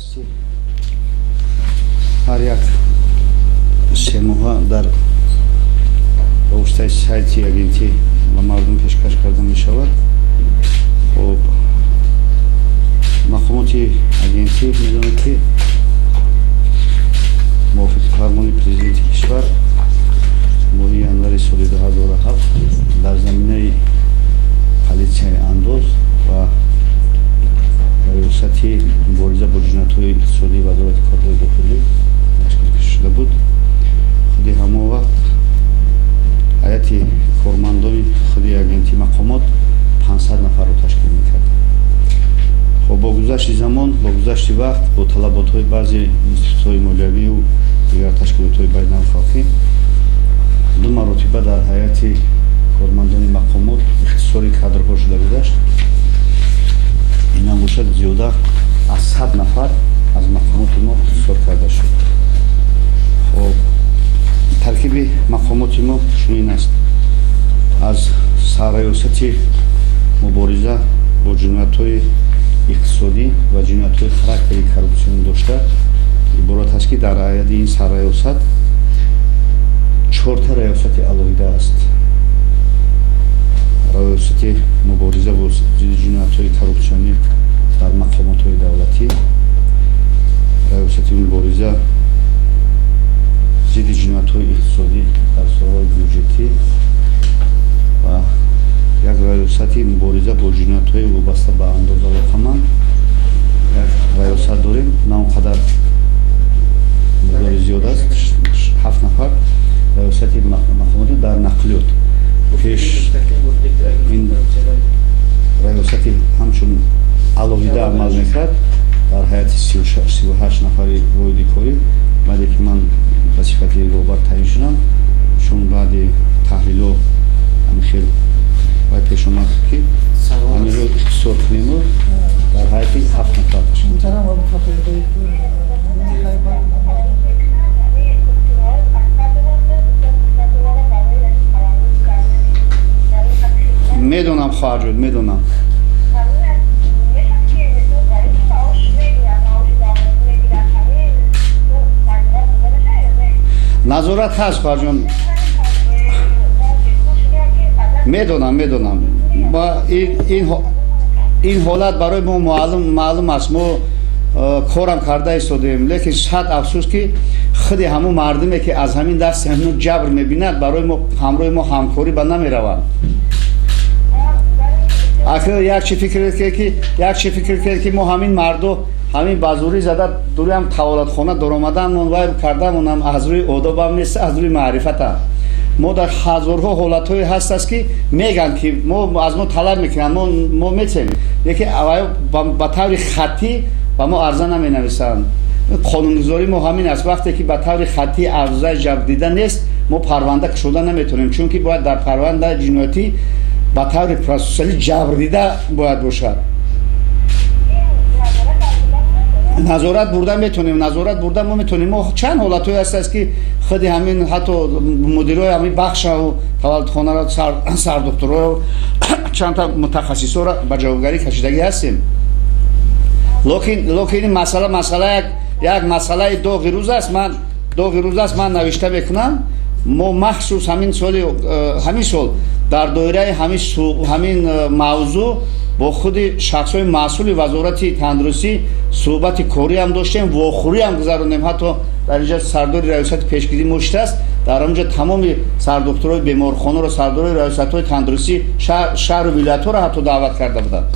ҳасти ҳар як семоҳа дар воситаи сайти агентӣ ба мардум пешкаш карда мешавад. хоб мақомоти агентӣ медонад ки мувофиқи фармони президенти кишвар моҳи январи соли 2007 дар заминаи политсияи андоз ва риёсати мубориза бо ҷиноятҳои иқтисодӣ вазорати корҳои дохилӣ ташкил шуда буд. худи ҳамон вақт ҳайати кормандони худи агентии мақомот 500 нафарро ташкил мекард. хоб бо гузашти замон, бо гузашти вақт, бо талаботҳои баъзе институтҳои молиявию дигар ташкилотҳои байналхалқӣ ду маротиба дар ҳайати кормандони мақомот ихтисори кадрҳо шуда гузашт. инам бошад зиёда аз 100 нафар аз мақомоти мо ихтисор карда шуд. хоб таркиби мақомоти мо чунин аст: аз сарраёсати мубориза бо ҷиноятҳои иқтисодӣ ва ҷиноятҳои характери коррупсионӣ дошта иборат аст ки дар айади ин сарраёсат 4 раёсати алоҳида аст. раёсати мубориза бо зидди ҷиноятҳои коррупсионӣ дар мақомотҳои давлатӣ, раёсати мубориза зидди ҷиноятҳои иқтисодӣ дар соҳаи бюҷетӣ ва як раёсати мубориза бо ҷиноятҳои вобаста ба андозалоқаманд. як раёсат дорем, на он қадар миқдори зиёд аст, 7 нафар раёсати мақомоти дар нақлиёт. пеш ин раёсати ҳамчун алоҳида амал мекард дар ҳайати 38 нафари воҳиди корӣ. баъде ки ман ба сифати роҳбар таъин шудам, чун баъди таҳлилҳо ҳамихел баъд пеш омад ки ҳамиро ихтисор кунему дар ҳайати 7 нафар ташкил медонам. хоҳарҷон медонам. назорат ҳаст хоҳарҷон. медонам. ба ин ҳолат барои мо маълум аст. мо корам карда истодем, лекин шад афсӯс ки худи ҳамон мардуме ки аз ҳамин дасти ҳамин ҷабр мебинад барои мо ҳамроҳи мо ҳамкорӣ ба намераванд. акр як чи фикр керд ки мо ҳамин мардо ҳамин ба зӯрӣ зада дуриам таволатхона доромаданмон вай кардамонам аз рӯи одобам нест, аз рӯи маърифатам. мо дар ҳазорҳо ҳолатҳое ҳаст аст ки мегӯянд ки аз мо талаб мекунанд, мо метавонем, лекин ба таври хаттӣ ба мо арза наменависанд. қонунгузори мо ҳамин аст. вақте ки ба таври хаттӣ арзаи ҷабрдида нест, мо парванда кушода наметавонем, чунки бояд дар парвандаи ҷиноятӣ ба таври процессуалӣ ҷабрдида бояд бошад. назорат бурда метавонем, мо метавонем. мо чанд ҳолатҳое ҳастааст ки худи ҳамин ҳатто мудирои ҳамин бахшаву таваллудхонаро сардухтуроро чандта мутахассисоро ба ҷавобгарӣ кашидагӣ ҳастем. локин ин масъала як масъалаи доғи рӯз аст. ман навишта мекунам. мо махсус ҳамин сол дар доираи ҳамин мавзӯъ бо худи шахсҳои масъули вазорати тандурустӣ суҳбати кориам доштем, вохӯриам гузаронем. ҳатто дар инҷа сардори раёсати пешгирии мо шидааст. дар онҷа тамоми сардухтурои беморхонаро, сардори раёсатҳои тандурустӣ шаҳру вилоятҳоро ҳатто даъват карда буданд.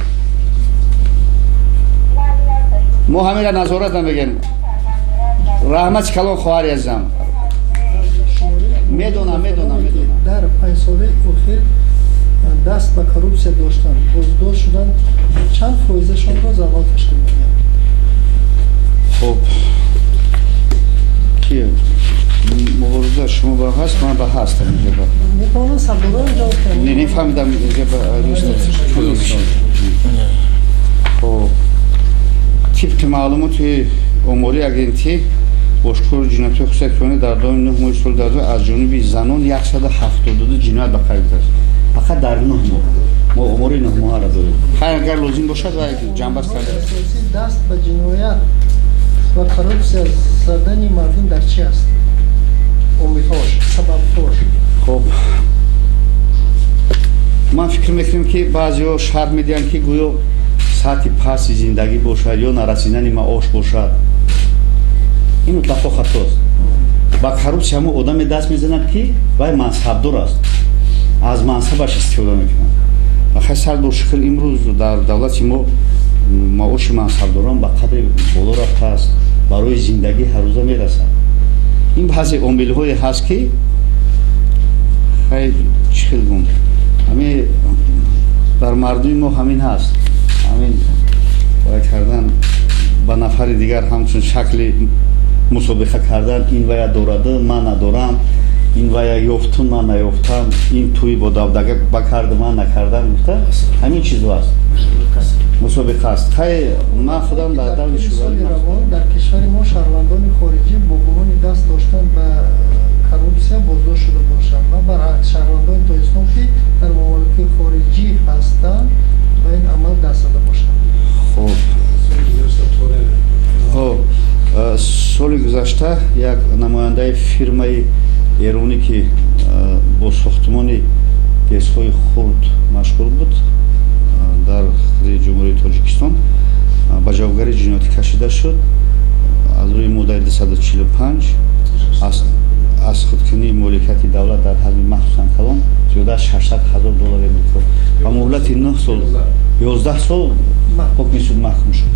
мо ҳаминро назорат намегем. раҳмати калон хоҳари азизам. медонам. дар 5 соли охир даст ба коррупсия доштанд, боздошт шудан, чанд фоизашонро завал ташкил мекунад? хоб ки мубориза шумо ба ҳаст, ман ба ҳастам. метавонад сардорон ҷавоб кунад? нефаҳмидам. хоб тибқи маълумоти омори агентӣ бошкори ҷиноятҳои хусусиятикунӣ дар доми 9 моҳи соли 2000 аз ҷониби занон 172 ҷиноят ба қайд аст. фақат дар 9 моҳ мо омори 9 моҳаро дорем. хай агар лозим бошад ва ҷанбаст карда асосӣ даст ба ҷиноят ва коррупсия зардани мардум дар чи аст? Умидҳош, сабабҳош. хоб ман фикр мекунам ки баъзеҳо шарҳ медиҳанд ки гӯё сатҳи пасти зиндагӣ бошад ё нарасидани маош бошад. ин мутлақо хатост. ба коррупсия ҳамон одаме даст мезанад ки вай мансабдор аст, аз мансабаш истифода мекунад. вахай сардор шукр имрӯз дар давлати мо маоши мансабдорон ба қадри боло рафтааст, барои зиндагӣ ҳаррӯза мерасад. ин баъзе омилҳое ҳаст ки хай чӣ хел гум ҳамин дар мардуми мо ҳамин ҳаст. ҳамин боя кардан ба нафари дигар ҳамчун шакли мусобиқа кардан, ин вая дораду ман надорам, ин вая ёфту ман наёфтам, ин туи бо давдака ба карду ман накардам гуфта ҳамин чизо аст. мусобиқа аст. хай ман худам дар даври шӯравӣ дар кишвари мо шаҳрвандони хориҷӣ бо гумони даст доштан ба коррупсия боздошт шуда бошанд ва баръакс шаҳрвандони тоҷикистон ки дар мамлакати хориҷӣ ҳастанд ба ин амал даст зада бошанд. хоб соли гузашта як намояндаи фирмаи эронӣ ки бо сохтмони гезҳои хурд машғул буд дар ҷумҳурии Тоҷикистон ба ҷавобгарӣ ҷиноятӣ кашида шуд. аз рӯи моддаи 245 аз худкунии моликияти давлат дар ҳаҷми махсусан калон зиёда аз $600,000 мекор ба муҳлати 9 сол 11 сол ҳукми суд маҳкум шуд.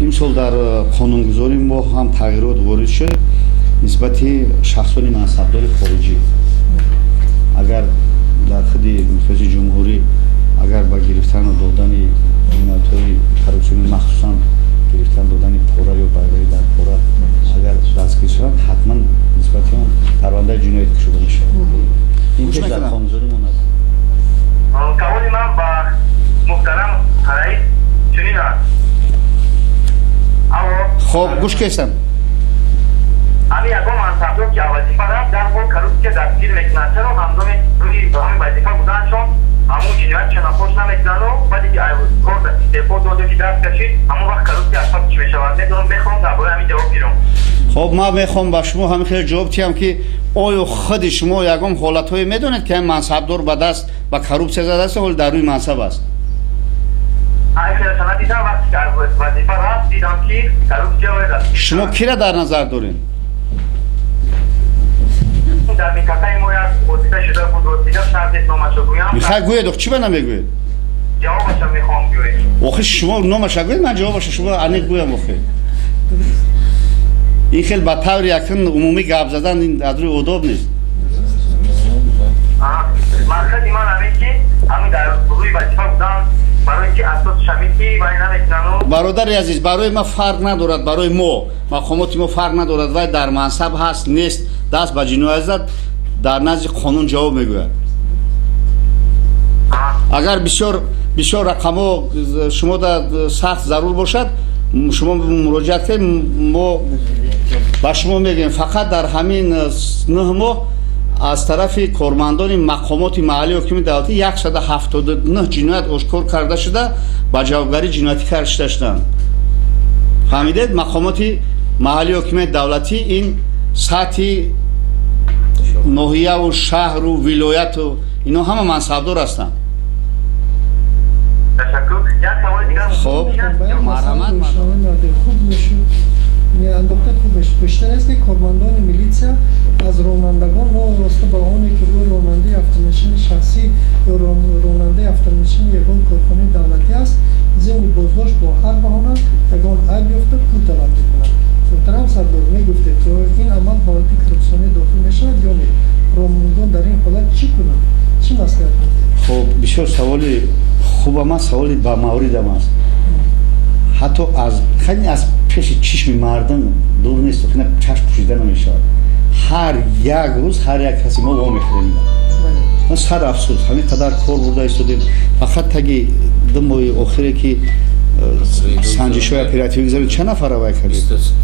имсол дар қонунгузории мо ҳам тағйирот ворид шуд нисбати шахсони мансабдори хориҷӣ. агар дар худи мифози ҷумҳурӣ агар ба гирифтану додани ҷиноятҳои коррупсионӣ махсусан гирифтан додани пора ё байраи дар пора агар дастгир шаванд ҳатман нисбати он парвандаи ҷиноят кушода мешавад. ин ки дар қонунзори мо наст. каволи ман ба муҳтарам раис чунин аст. хоб гӯш кестам. ҳамин ягон мансабдор ки вазифа рафт дарҳол коррупсия дастгир мекунад. чаро ҳамзоми рӯи ҳамин вазифа буданашон ҳамун ҷиноятшон напош намекунаду баъди ки кор истеъфо доду ки даст кашид ҳамон вақт коррупсия аз фат чӣ мешавад. медонам мехоҳам дар бораи ҳамин ҷавоб гирам. хоб ман мехоҳам ба шумо ҳамин хеле ҷавоб диҳам ки оё худи шумо ягон ҳолатҳое медонед ки ҳамин мансабдор ба даст ба коррупсия задааст ҳол дар рӯи мансаб аст? хелашона дидам вақти ки вазифа рафт дидам ки коррупсия вадаст. шумо кира дар назар доред? дар минтақаи мо як ҳодиса шуда буд восидам шартес номашо гӯям. михай гӯед чӣ ба намегӯед? ҷавобашо мехоҳам гӯед. охи шумо номаша гӯед ман ҷавобаша шумо анеқ гӯям. охи ин хел ба таври якин умумӣ гап задан ин аз рӯи одоб нест. мақсади ман ҳамин ки ҳамин дар рӯи вазифа будан барои ки асоси шамид ки вай намекунану. бародари азиз барои ма фарқ надорад, барои мо мақомоти мо фарқ надорад вай дар мансаб ҳаст нест даст ба ҷиноят зад дар назди қонун ҷавоб мегӯяд. агар бисёр рақамҳо шумода сахт зарур бошад шумо муроҷиат кунед мо ба шумо мегӯем фақат дар ҳамин 9 моҳ аз тарафи кормандони мақомоти маҳаллии ҳокими давлатӣ 179 ҷиноят ошкор карда шуда ба ҷавобгарӣ ҷиноятӣ кашида шуданд. фаҳмидед мақомоти маҳаллии ҳокимияти давлатӣ ин сатҳи ноҳияву шаҳру вилояту ино ҳама мансабдор ҳастанд. хоб марҳамат. хуб мешуд андохта хуб мешуд. бештар аст ки кормандони милитсия аз ронандагон новоста ба оне ки рӯи ронандаи автомошини шахсӣ ё ронандаи автомошини ягон корхонаи давлатӣ аст зимни боздошт бо ҳар баҳона ягон айб ёфта пул талаб мекунад. муҳтарам сардор мегуфтед ки ин амал ба ҳолати коррупсионӣ дохил мешавад ё не? ронандагон дар ин ҳолат чӣ кунанд? чӣ маслиҳат мекунед? хоб бисёр саволи хуб ама саволи ба мавридам аст. ҳатто хеле аз пеши чишми мардум дур нест, хина чашм пӯшида намешавад. ҳар як рӯз ҳар як каси мо вомехӯрем. ман сад афсӯс ҳамин қадар кор бурда истодем фақат таги 2 моҳи охире ки санҷишҳои оперативӣ гузаронид чанд нафара вай кардед?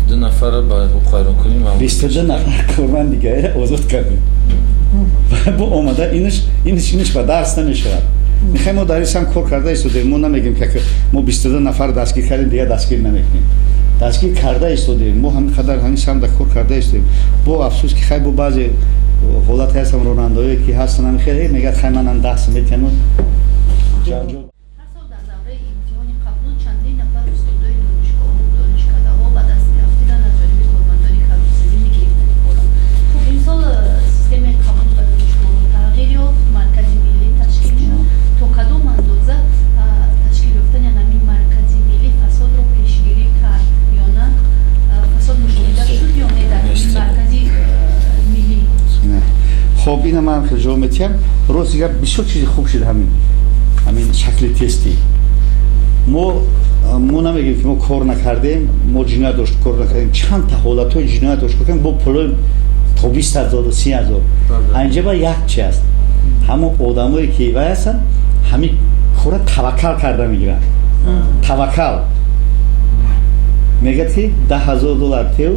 22 нафара ба қайрон кунем. 22 нафар корманди дигаре озод кардем. бо омада иниш ба дарс намешавад. мехоем мо дар ин сам кор карда истодем. мо намегем ки мо 22 нафар дастгир кардем дига дастгир намекунем. дастгир карда истодем, мо ҳамин қадар ҳамин самда кор карда истодем. Бо афсӯс ки хай бо баъзе ҳолат ҳастам ронандаое ки ҳастан ҳами хеле мегӯяд хай манам даҳс метиҳам ҷанҷол. خب اینا من خیلی جواب میتیم روز دیگه بسیار چیز خوب شد همین شکل تستی ما نمیگیم که ما کار نکردیم ما جنایت داشت کار نکردیم چند تا حالتهای جنایت داشت کردیم با پول تا 20,000 و 30,000 اینجا با یک چی است همون آدمایی که وای هستن همین کار توکل کرده میگیرن توکل میگه که $10,000 تیو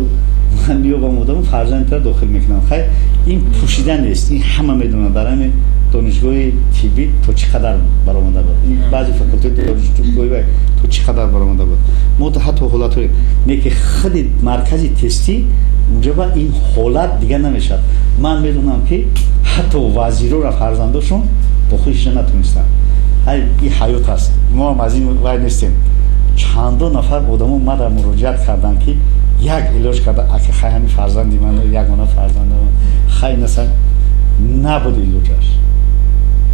من میابم آدم فرزند را داخل میکنم خیلی این پوشیدن نیست این همه میدونن در همین دانشگاه طبی تو چقدر برآمده بود این بعضی فاکولته دانشگاه تو چقدر برآمده بود ما حتی حالت میگه خود مرکز تستی اونجا با این حالت دیگه نمیشد من میدونم که حتی وزیرا را فرزنداشون با خودش نتونستن این حیات است ما هم از این وای نیستیم چند نفر آدما ما را مراجعت کردن که یک علاج کرده اگه خیلی همین فرزندی من یگانه فرزند من خیلی نسن نبود علاجش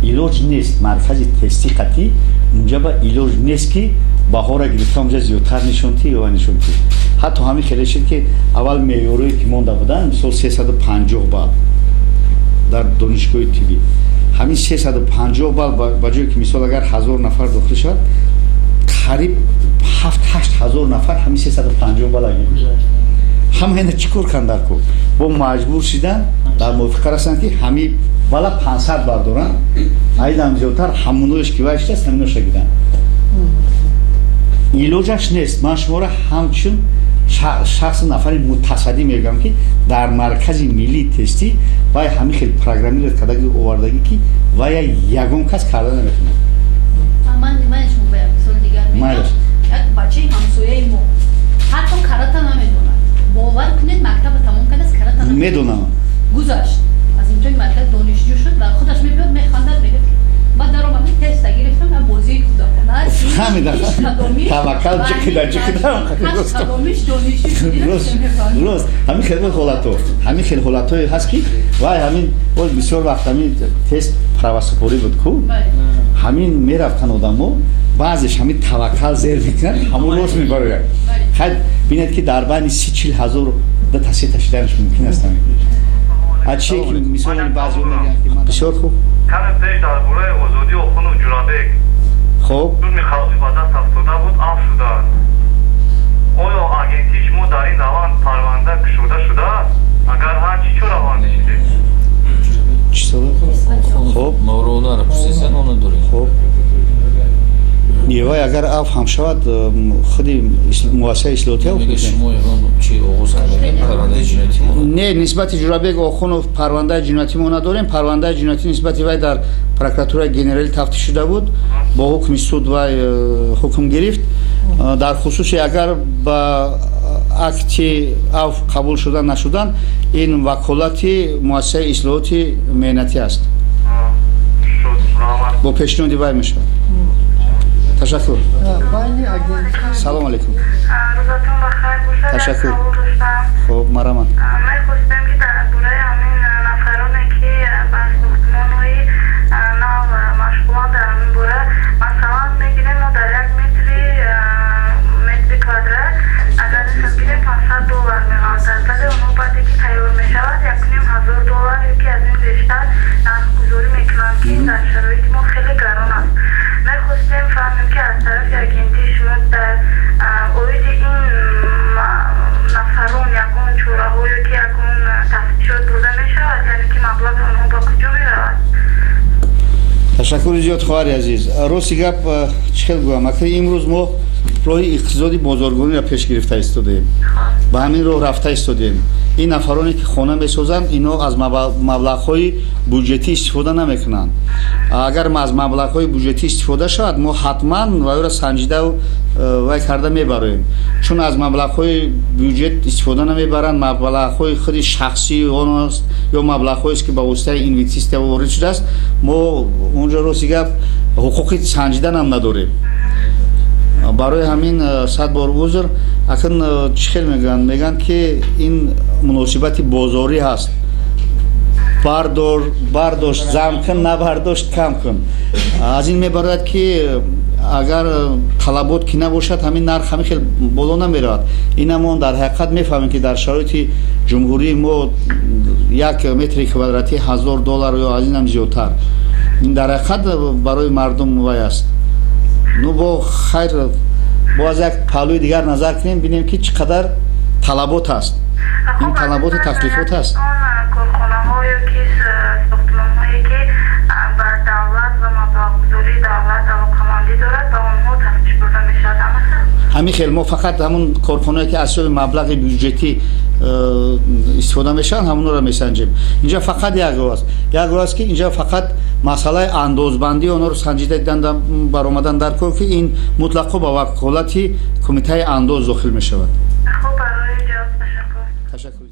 علاج نیست مرکز تستی قطعی اونجا با علاج نیست که بها را گرفته اونجا زیادتر نشونتی یا نشونتی حتی همین خیلی شد که اول معیاری که مونده بودن مثلا 350 بال در دانشگاه طبی همین 350 بال با جایی که مثلا اگر 1000 نفر داخل شد قریب 7-8 هزار نفر همین 350 بالا گیرد همه اینا چیکار کردن کو با مجبور شدن در موافقه هستن که همین بالا 500 بردارن ایدم زیادتر همونوش که وایشته است همینوش گیدن علاجش نیست من شما را همچون شخص نفر متصدی میگم که در مرکز ملی تستی وای همین خیلی پروگرامی رو کردگی آوردگی که وای یگان کس کرده نمیتونه من شما باید بسیار دیگر میگم یک بچه همسایه ما حتی کراته نمیدونه باور کنید مکتب تمام کرده از کراته نمیدونه میدونم گذشت از اینجای مرکز دانشجو شد و خودش میبیاد میخواندد میگه بعد در آمدم تست گرفتم من بازی کودکانه فهمیدم توکل چه قدامیش دانشجو شدید درست همین خیلی حالت‌های هست که وای همین اول بسیار وقت همین تست پرواسپوری بود کو همین میرفتن آدمو بعضیش همین توکل زیر میکنن همون روز میبره خیلی بینید که در بین 30-40 هزار ده تصحیح تشدیدش ممکن است اچه که مثلا بعضی میگن بسیار خوب کمی پیش درباره آزادی آخوند و جورابک خب جرم خلافی به دست افتاده بود عفو شدند آیا آگنتی شما در این روند پرونده شده اگر هرچی چه روند شده چی ساله؟ خب مورونا را پرسیدن اونو داریم خب نیوای اگر اف هم شود خودی مؤسسه اصلاحاتی میگه شما ایران چی آغاز کردین پرونده جنایتی ما نه نسبت جورابک آخوند و پرونده جنایتی ما نداریم پرونده جنایتی نسبت وی در پروکراتور گنرالی تفتیش شده بود با حکم سود و حکم گرفت در خصوص اگر با اکتی اف قبول شدن نشدن این وکالتی مؤسسه اصلاحاتی مهنتی است با پیشنهاد وی میشه تشکر سلام علیکم روزتون بخیر باشه. تشکر. قبول داشتم. خب مرحبا من خواستم که درباره همین نفرانی که بر ساختمان‌های نو مشغولان در همین باره مثلا میگیریم ما در یک متر کادره اگر حساب گیریم $500 میخواد ولی اونو بعدی که تیار میشود $1,500 یکی از این بیشتر نرخ‌گذاری میکنن که این در شرایط ما خیلی گران است. میخواستیم فهمیم که از طرف اگنتی شما در اوید این نفرون یکون چوره هایی که یکون تفتیشات بوده میشود یعنی که مبلغ اونها با کجا میرود؟ تشکر زیاد خواهر عزیز راستی گپ چخیل گویم اگر امروز ما роҳи иқтисоди бозоргониро пеш гирифта истодаем. Ба ҳамин роҳ рафта истодем. Ин нафароне ки хона месозанд, ино аз маблағҳои бюджетӣ истифода намекунанд. Агар аз маблағҳои бюджетӣ истифода шавад, мо ҳатман вайро санҷида вай карда мебароем. Чун аз маблағҳои бюджет истифода намебаранд, маблағҳои худи шахсии оност ё маблағҳоест ки ба воситаи инвестисия ворид шудааст, мо онҷо рости гап ҳуқуқи санҷидан ҳам надорем. барои ҳамин 100 бор узр. Акн чӣ хел мегӯянд? Мегӯянд ки ин муносибати бозорӣ ҳаст. Бардошт зам кун, набардошт кам кун. Аз ин мебарояд ки агар талабот ки набошад, ҳамин нарх ҳамин хел боло намеравад. Ина мо дар ҳақиқат мефаҳмем ки дар шароити ҷумҳурии мо 1 метри квадратӣ $1000 ё аз инам зиёдтар. Ин дар ҳақиқат барои мардум вай аст. Ну бо хайр бо аз як паҳлӯи дигар назар кунем, бинем ки чӣ қадар талабот ҳаст. Ин талабот таклифот ҳаст. корхонаҳое ки сохтмонҳое ки ба давлат ва маблағгузории давлат алоқамандӣ дорад, ба онҳо тафтиш бурда мешавад. ҳамин хел мо фақат ҳамун корхонаҳое ки аз соҳаби маблағи бюджетӣ истифода мешаванд, ҳамонро месанҷем. Инҷа фақат як роҳ аст. Як роҳ аст ки инҷа фақат масъалаи андозбандии онҳоро санҷида дидан баромадан дар кор ки ин мутлақо ба ваколати кумитаи андоз дохил мешавад. Хуб, барои ҷавоб ташаккур. Ташаккур.